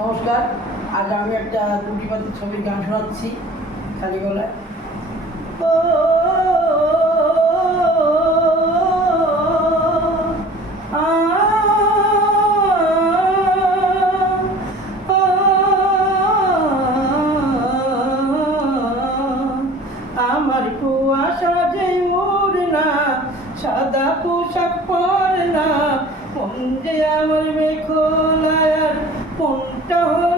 নমস্কার। আজ আমি একটা দুটিপাতির ছবির গান শোনাচ্ছি খালি গলায় আমার কুয়াশা যে ওর না, সাদা পোশাক পর না, মন যে আমার মেঘলায়ার, মন নষ্ট হয়ে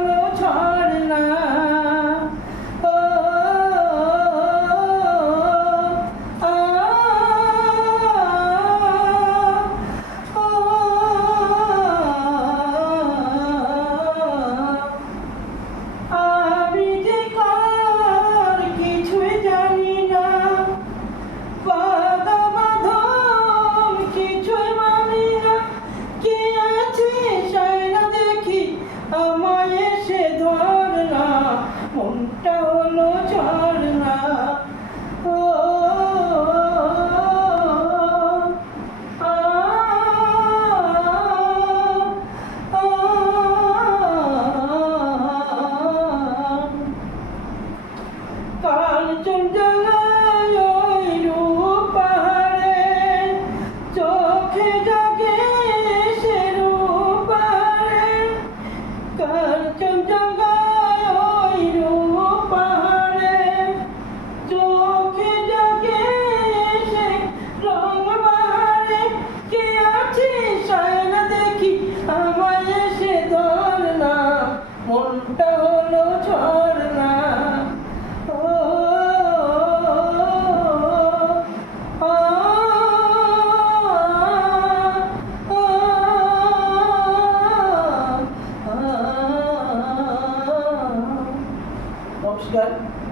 হয়ে যায় 对